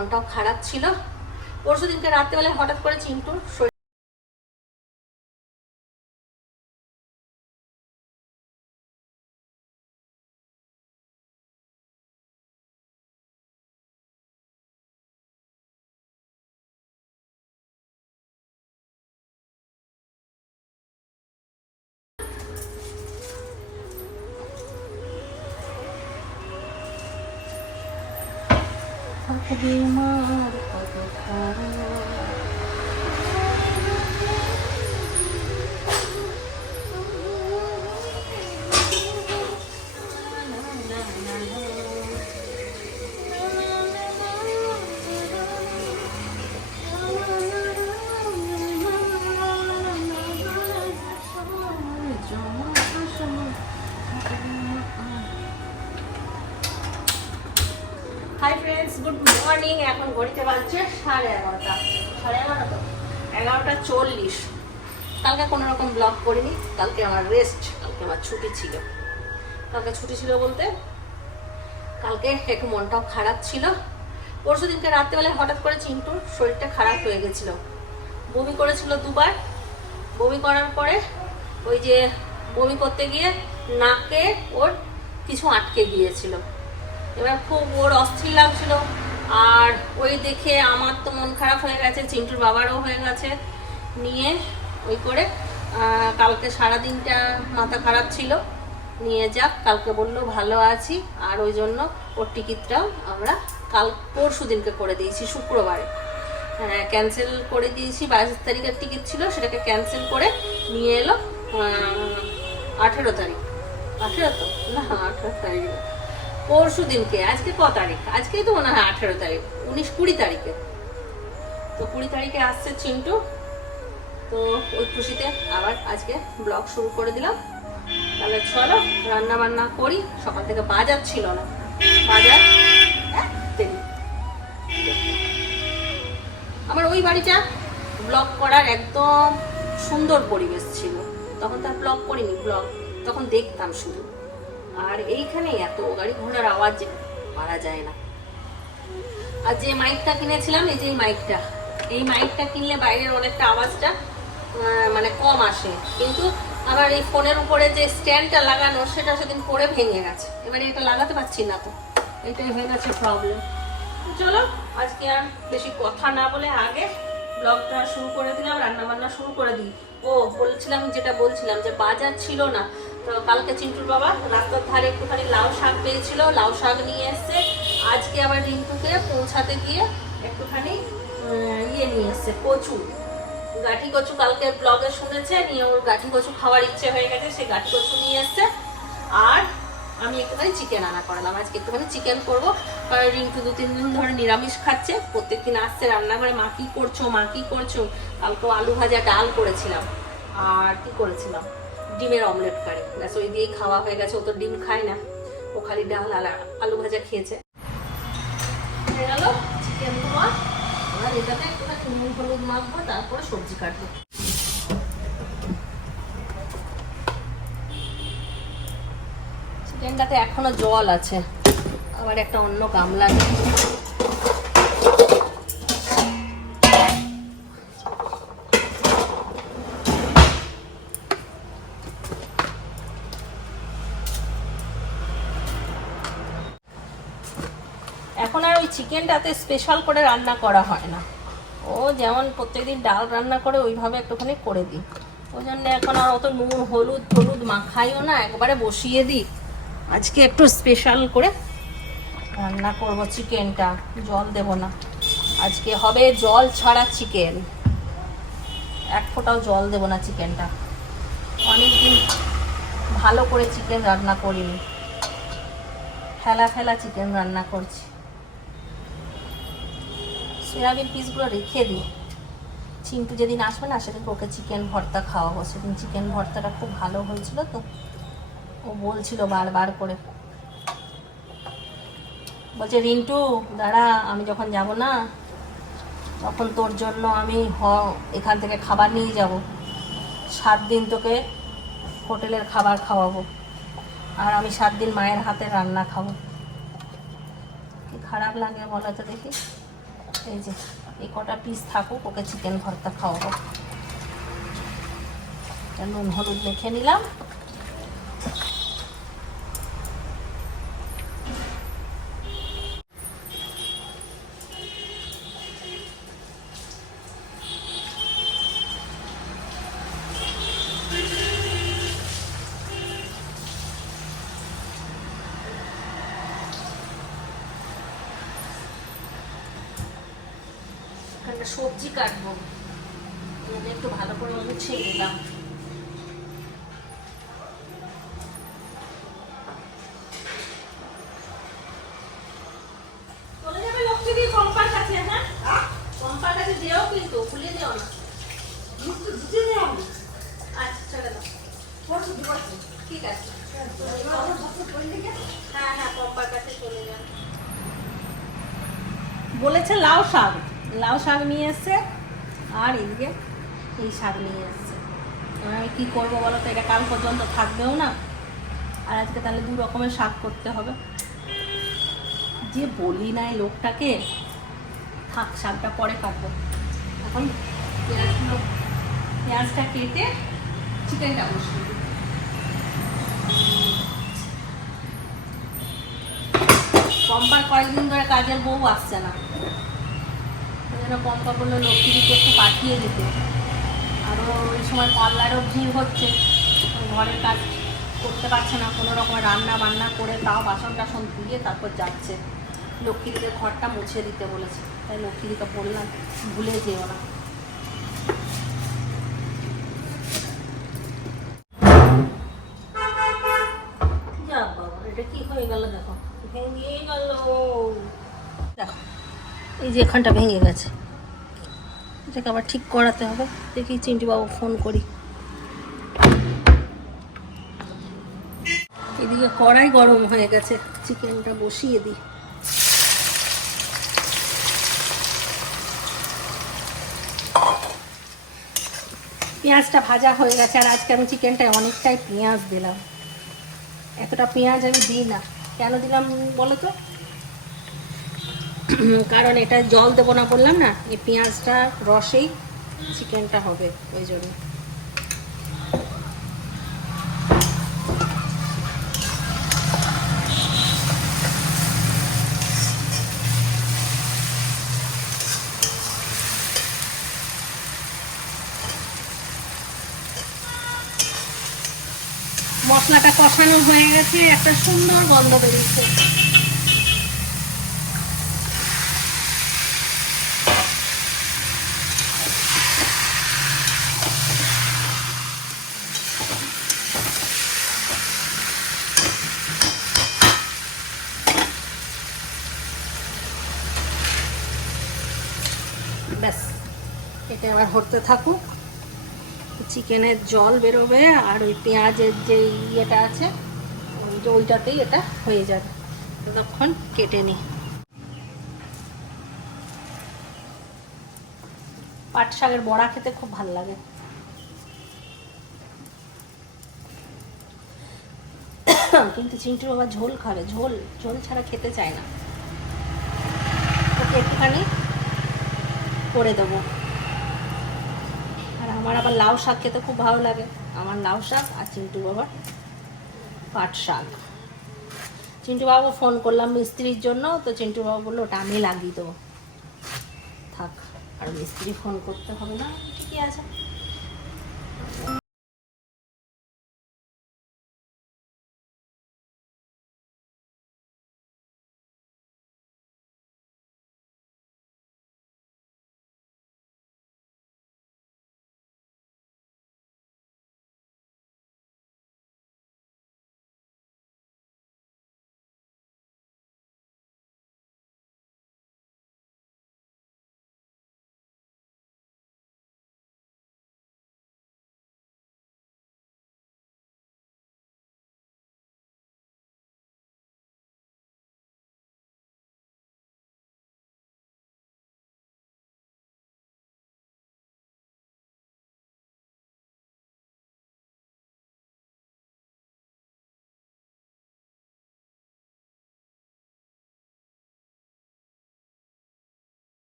মনটাও খারাপ ছিল। পরশু দিনকে রাত্রেবেলায় হঠাৎ করে চিন্টুর মার কত হাই ফ্রেন্ডস, গুড মর্নিং। এখন ঘড়িতে বাজছে 11:30। 11:40। কালকে কোনো রকম ব্লগ করিনি। কালকে আমার রেস্ট, কালকে আমার ছুটি ছিল। কালকে ছুটি ছিল বলতে কালকে একটু মনটাও খারাপ ছিল। পরশু দিনকে রাত্রেবেলায় হঠাৎ করে চিন্টুর শরীরটা খারাপ হয়ে গেছিল। বমি করেছিল দুবার। বমি করার পরে ওই যে বমি করতে গিয়ে নাকে ওর কিছু আটকে গিয়েছিল। এবার খুব ওর অস্থির লাগছিল। আর ওই দেখে আমার তো মন খারাপ হয়ে গেছে, চিন্টুর বাবারও হয়ে গেছে। নিয়ে ওই করে কালকে সারাদিনটা মাথা খারাপ ছিল। নিয়ে যাক, কালকে বললো ভালো আছি। আর ওই জন্য ওর টিকিটটাও আমরা পরশু দিনকে করে দিয়েছি, শুক্রবারে ক্যান্সেল করে দিয়েছি। 22 তারিখের টিকিট ছিল, সেটাকে ক্যান্সেল করে নিয়ে এলো 18 তারিখ। 18 তো না, 18 তারিখ পরশু দিনকে। আজকে ক তারিখ? আজকেই তো মনে হয় 18 তারিখ। 19-20 তারিখে তো 20 তারিখে আসছে চিন্টু। তো ওই খুশিতে আবার আজকে ব্লগ শুরু করে দিলাম। তাহলে চলো রান্না বান্না করি। সকাল থেকে বাজার ছিল না, বাজার আমার ওই বাড়িটা ব্লগ করার একদম সুন্দর পরিবেশ ছিল। তখন তার ব্লগ করিনি, ব্লগ তখন দেখতাম শুধু। আর এইখানে এত গাড়ি ঘোড়ার আওয়াজ পারা যায় না। আর যে মাইকটা কিনেছিলাম, এই যে এই মাইকটা কিনলে বাইরের অনেকটা আওয়াজটা মানে কম আসে। কিন্তু আবার এই ফোনের উপরে যে স্ট্যান্ডটা লাগানো, সেটা সেদিন পরে ভেঙে গেছে। এবারে এটা লাগাতে পারছি না, তো এটাই হয়ে গেছে প্রবলেম। চলো আজকে আর বেশি কথা না বলে আগে ব্লগটা শুরু করে দিলাম, রান্না বান্না শুরু করে দিই। যেটা বলছিলাম যে বাজার ছিল না। তো কালকে চিন্টুর বাবা রাস্তার ধারে একটুখানি লাউ শাক পেয়েছিল, লাউ শাক নিয়ে এসছে। আজকে আবার রিন্টুকে পৌঁছাতে গিয়ে একটুখানি নিয়ে এসছে, কচু, গাঠি কচু। কালকে ব্লগে শুনেছে, নিয়ে ওর গাঠি কচু খাওয়ার ইচ্ছে হয়ে গেছে, সে গাঠি কচু নিয়ে এসছে। আর আমি একটুখানি চিকেন আনা করালাম। আজকে একটুখানি চিকেন করবো, কারণ রিন্টু 2-3 দিন ধরে নিরামিষ খাচ্ছে। প্রত্যেকদিন আসছে রান্নাঘরে, মা কি করছো, মা কি করছো। কালকে আলু ভাজা ডাল করেছিলাম, আর কি করেছিলাম, ডিমের অমলেট কারি। ব্যাস ওই দিয়েই খাওয়া হয়ে গেছে। ও তো ডিম খায় না, ও খালি ডাল আর আলু ভাজা খেয়েছে। হয়ে গেল চিকেন তোমার। এবার এটাতে একটুখানি নুন হলুদ মাখবো, তারপরে সবজি কাটবো। চিকেনটাতে এখনো জল আছে, আবার একটা অন্য গামলা নেই। এখন আর ওই চিকেনটাতে স্পেশাল করে রান্না করা হয় না। ও যেমন প্রত্যেকদিন ডাল রান্না করে ওইভাবে একটুখানি করে দিই। ওই জন্য এখন আর অত নুন হলুদ মাখাইও না, একবারে বসিয়ে দিই। আজকে একটু স্পেশাল করে রান্না করব চিকেনটা, জল দেব না। আজকে হবে জল ছাড়া চিকেন, এক ফোঁটাও জল দেব না চিকেনটা। অনেকদিন ভালো করে চিকেন রান্না করিনি, ফেলা চিকেন রান্না করছি। সয়াবিন পিসগুলো রেখে দিই, চিন্টু যেদিন আসবে না সেদিন ওকে চিকেন ভর্তা খাওয়াবো। সেদিন চিকেন ভর্তাটা খুব ভালো হয়েছিল, তো ও বলছিল বারবার করে, বলছে রিন্টু দাঁড়া, আমি যখন যাব না তখন তোর জন্য আমি এখান থেকে খাবার নিয়ে যাব, 7 দিন তোকে হোটেলের খাবার খাওয়াবো, আর আমি 7 দিন মায়ের হাতে রান্না খাবো। কি খারাপ লাগে বলো তো দেখি। এই যে এই কটা পিস থাকুক, ওকে চিকেন ভর্তা খাওয়াবো। নুন হলুদ মেখে নিলাম। সবজি কাটবো, একটু ভালো করে মুছিয়ে দিলাম। চলে যাবে লক্ষ্মী দিয়ে পম্পার কাছে। হ্যাঁ, পম্পার কাছে যেও, কিন্তু ভুলে যেও না। আচ্ছা চলে দাও, ঠিক আছে। হ্যাঁ হ্যাঁ, পম্পার কাছে চলে যাও। বলেছে লাউ শাক, লাউ শাক নিয়ে এসছে, আর এদিকে এই শাক নিয়ে এসছে। আমি কী করবো বলো তো, এটা কাল পর্যন্ত থাকবেও না, আর আজকে তাহলে 2 রকমের শাক করতে হবে। যে বলি নাই লোকটাকে, থাক শাকটা পরে কাটবো। এখন পেঁয়াজটা কেটে চিকেনটা বসিয়ে দিই। পম্পার কয়েকদিন ধরে কাজের বউ আসছে না, ওই জন্য পম্পা বললো লক্ষ্মীদিকে একটু পাঠিয়ে দিতে। আরও ওই সময় পার্লারও ভিড় হচ্ছে, ঘরের কাজ করতে পারছে না, কোনো রকম রান্না বান্না করে তাও বাসন টাসন ধুয়ে তারপর যাচ্ছে। লক্ষ্মীদিকে ঘরটা মুছে দিতে বলেছে, তাই লক্ষ্মীদিকে বললাম ভুলে যেও না। যা বাবা, এটা কি হয়ে গেল দেখো, ভেঙে গেল। দেখো এই যে এখানটা ভেঙে গেছে, এটাকে আবার ঠিক করাতে হবে। দেখি চিন্টু বাবু ফোন করি। এদিকে কড়াই গরম হয়ে গেছে, চিকেনটা বসিয়ে দিই। পেঁয়াজটা ভাজা হয়ে গেছে, আর আজকে আমি চিকেনটায় অনেকটাই পেঁয়াজ দিলাম। এতটা পেঁয়াজ আমি দিই না, কেন দিলাম বলো তো? কারণ এটা জল দেবো না বললাম না, এই পেঁয়াজটা রসেই চিকেনটা হবে, ওই জন্য। মশলাটা কষানো হয়ে গেছে, একটা সুন্দর গন্ধ বেরিয়েছে। ব্যাস, এটা আবার হতে থাকুক। চিকেনের জল বেরোবে, আর ওই পেঁয়াজের যে ইয়েটা আছে ওইটাতেই এটা হয়ে যাবে। ততক্ষণ কেটে নিই। পাট শাকের বড়া খেতে খুব ভালো লাগে। কিন্তু চিন্টু বাবা ঝোল খাবে, ঝোল ঝোল ছাড়া খেতে চায় না। ওকে একটুখানি করে দেবো। আর আমার আবার লাউ শাক খেতে খুব ভালো লাগে। আমার লাউ শাক আর চিন্টু বাবার পাট শাক। চিন্টু বাবু ফোন করলাম মিস্ত্রির জন্য, তো চিন্টু বাবু বললো ওটা আমি লাগিয়ে দেবো। থাক, আর মিস্ত্রি ফোন করতে হবে না, ঠিকই আছে।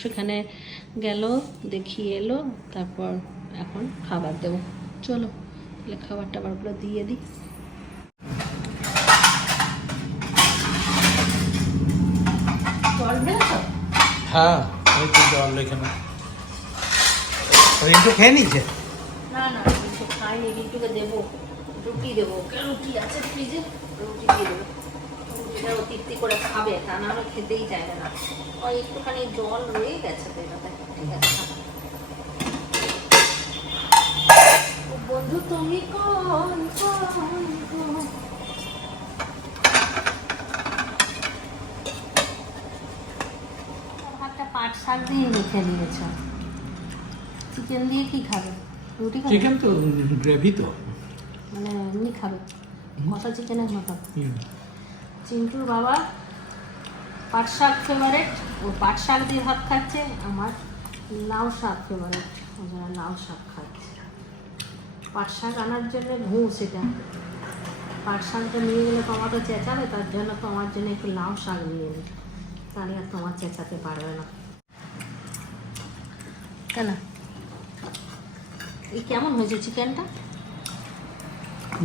সেখানে গেল, দেখিয়ে এলো, তারপর এখন খাবার দেবো। চলো তাহলে খাবার টাবারগুলো দিয়ে দিই। জল ঢেলেছো? হ্যাঁ, ওই তো জল এখানে। রিন্টু খেয়ে নিচ্ছে? না না, রিন্টু খাইনি, রিন্টুকে দেবো, রুটি দেবো, রুটি আছে ফ্রিজে, রুটি দিয়ে দেবো। রুটিটা ও তৃপ্তি করে খাবে, তা না হলে খেতেই চাইবে না। ওই একটুখানি জল রয়ে গেছে তো এটাতে, ঠিক আছে। বন্ধু তুমি কোন ভাতটা পাট শাক দিয়ে মেখে দিয়েছ, চিকেন দিয়ে কি খাবে? রুটি খাবে? চিকেন তো গ্রেভি তো, মানে এমনি খাবে কষা চিকেনের মতো। চিন্টুর বাবা পাট শাক ফেভারেট, ও পাট শাক দিয়ে ভাত খাচ্ছে। আমার লাউ শাক ফেভারেট, ওরা লাউ শাক খাচ্ছে। পাট শাক আনার জন্য ঘুষ, এটা পাট শাকটা নিয়ে গেলে তোমাকে চেঁচাবে, তার জন্য তোমার জন্য একটু লাউ শাক নিয়ে নিই, তাহলে আর তোমার চেঁচাতে পারবে না। কেন এই কেমন হয়েছে চিকেনটা?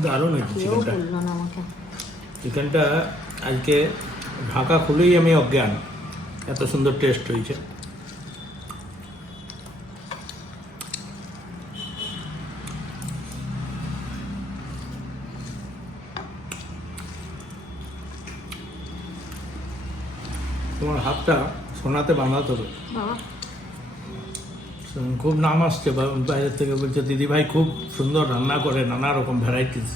দারুণ হয়েছে কেউ চিকেনটা। বললো না আমাকে। চিকেনটা আজকে ঢাকা খুলেই আমি অজ্ঞান, এত সুন্দর টেস্ট হয়েছে। তোমার হাতটা সোনাতে বানাতে হবে। বাবা খুব নাম আসছে বাইরের থেকে, বলছে দিদি ভাই খুব সুন্দর রান্না করে, নানা রকম ভ্যারাইটিস।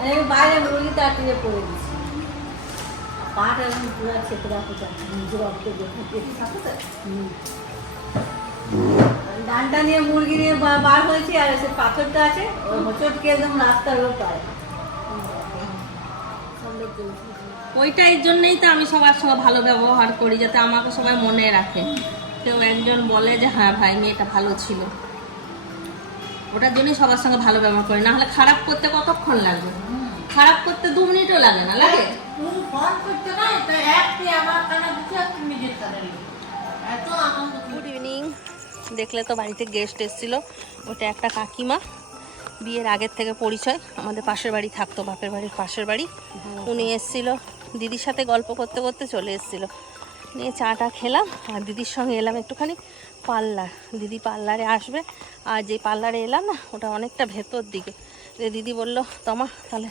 আমি বাইরে মুরগি তাড়িয়ে পড়ে দিচ্ছি, পাট এখন পুরো খেতে রাখতে নিজের অর্থে ডানটা নিয়ে মুরগি নিয়ে বার হয়েছে, আর সে পাথরটা আছে ওই হোঁচটকে একদম রাস্তার ওপারে। ওইটার জন্যই তো আমি সবার সঙ্গে ভালো ব্যবহার করি, যাতে আমাকে সবাই মনে রাখে, কেউ একজন বলে যে হ্যাঁ ভাই মেয়েটা ভালো ছিল। ওটার জন্যই সবার সঙ্গে ভালো ব্যবহার করি, না হলে খারাপ করতে কতক্ষণ লাগবে? খারাপ করতে 2 মিনিটও লাগে না, লাগে? Good evening. দেখলে তো বাড়িতে গেস্ট এসেছিল, ওটা একটা কাকিমা, বিয়ের আগের থেকে পরিচয়, আমাদের পাশের বাড়ি থাকতো, বাপের বাড়ির পাশের বাড়ি। উনি এসেছিল, দিদির সাথে গল্প করতে করতে চলে এসেছিল, নিয়ে চাটা খেলাম, আর দিদির সঙ্গে এলাম একটুখানি পার্লার। দিদি পার্লারে আসবে, আর যে পার্লারে এলাম না ওটা অনেকটা ভেতর দিকে। দিদি বললো তোমা তাহলে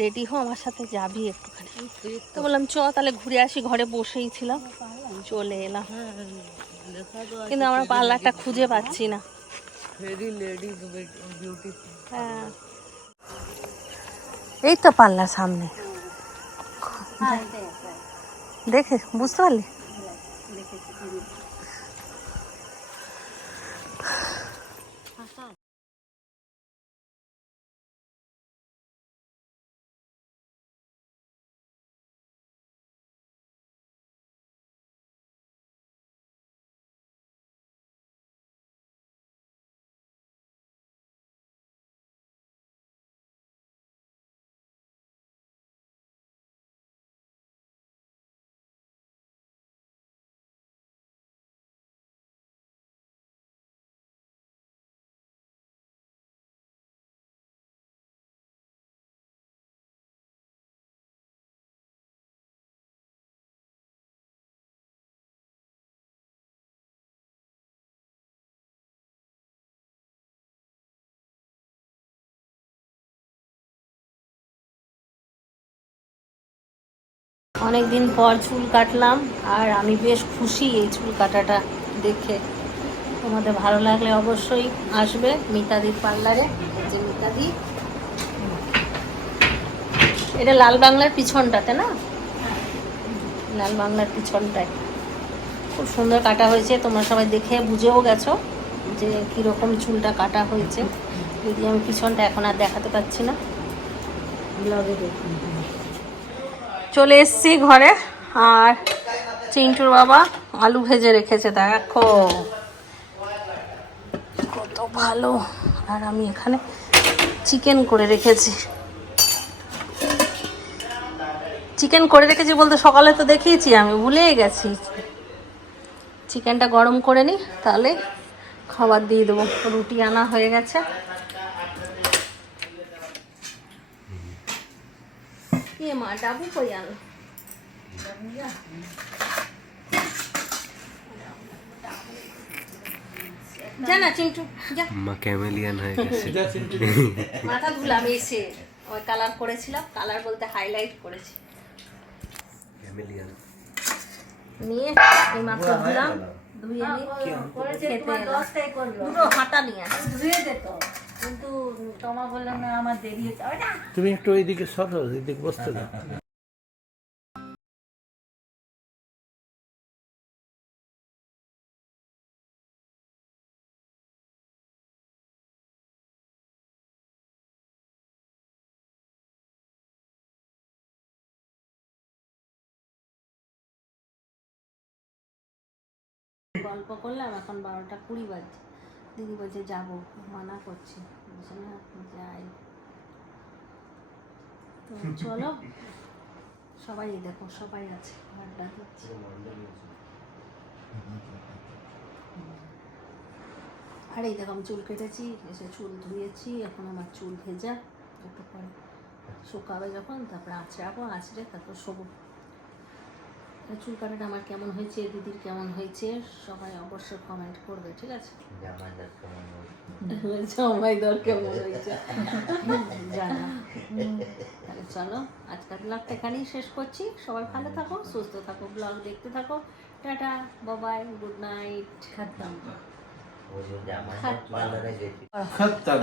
রেডি হো, আমার সাথে যাবি একটুখানি। তো বললাম চ তাহলে ঘুরে আসি, ঘরে বসেই ছিলাম, চলে এলাম। কিন্তু আমরা পার্লারটা খুঁজে পাচ্ছি না। হ্যাঁ এই তো পার্লার সামনে, দেখে বুঝতে পারলি? অনেক দিন পর চুল কাটলাম, আর আমি বেশ খুশি এই চুল কাটাটা দেখে। তোমাদের ভালো লাগলে অবশ্যই আসবে মিতাদির পার্লারে। যে মিতাদি, এটা লাল বাংলার পিছনটাতে না, লাল বাংলার পিছনটায় খুব সুন্দর কাটা হয়েছে। তোমরা সবাই দেখে বুঝেও গেছো যে কীরকম চুলটা কাটা হয়েছে। যদি আমি পিছনটা এখন আর দেখাতে পারছি না, ব্লগে দেখুন। চলে এসেছি ঘরে, আর চিন্টুর বাবা আলু ভেজে রেখেছে, দেখো কত ভালো। আর আমি এখানে চিকেন করে রেখেছি। চিকেন করে রেখেছি বলতে সকালে তো দেখিয়েছি, আমি ভুলেই গেছি। চিকেনটা গরম করে নিই, তাহলে খাবার দিয়ে দেবো। রুটি আনা হয়ে গেছে। এ মা, ডাবু কই আনো? জানা চিন্টু যা, মা ক্যামেলিয়ান হয়ে গেছে। মাথা ধুলাম এসে, ওই কালার করেছিলাম, কালার বলতে হাইলাইট করেছি। ক্যামেলিয়ান নিয়ে এই মাথা ধুলাম, ধুয়ে নিয়ে খেতে এলাম। দুটো হাতা নিয়ে আসি। ধুয়ে দিত, কিন্তু তোমা বললো না আমার দেরি হচ্ছে। তুমি একটু ওইদিকে সরো, ওইদিকে বসতে দাও। গল্প করলাম, এখন 12টা 20 বাজছে। দিদি বলছে যাবো, মানা করছি, বলছে না যাই। তো চলো, সবাই দেখো, সবাই আছে, আড্ডা দিচ্ছি। আর এই দেখো আমি চুল কেটেছি, এসে চুল ধুয়েছি, এখন আমার চুল ভেজা, একটু পরে শুকাবে যখন, তারপরে আঁচড়াবো, আঁচড়ে তারপর শোবো। চুল কাটাটা আমার কেমন হয়েছে, দিদির কেমন হয়েছে, সবাই অবশ্যই কমেন্ট করবে, ঠিক আছে? জামাইদার কেমন হয়েছে জানা। তাহলে চলো, আজকের ব্লগটা এখানেই শেষ করছি। সবাই ভালো থাকো, সুস্থ থাকো, ব্লগ দেখতে থাকো। টাটা, বাবাই, গুড নাইট। খাতাম। খতম।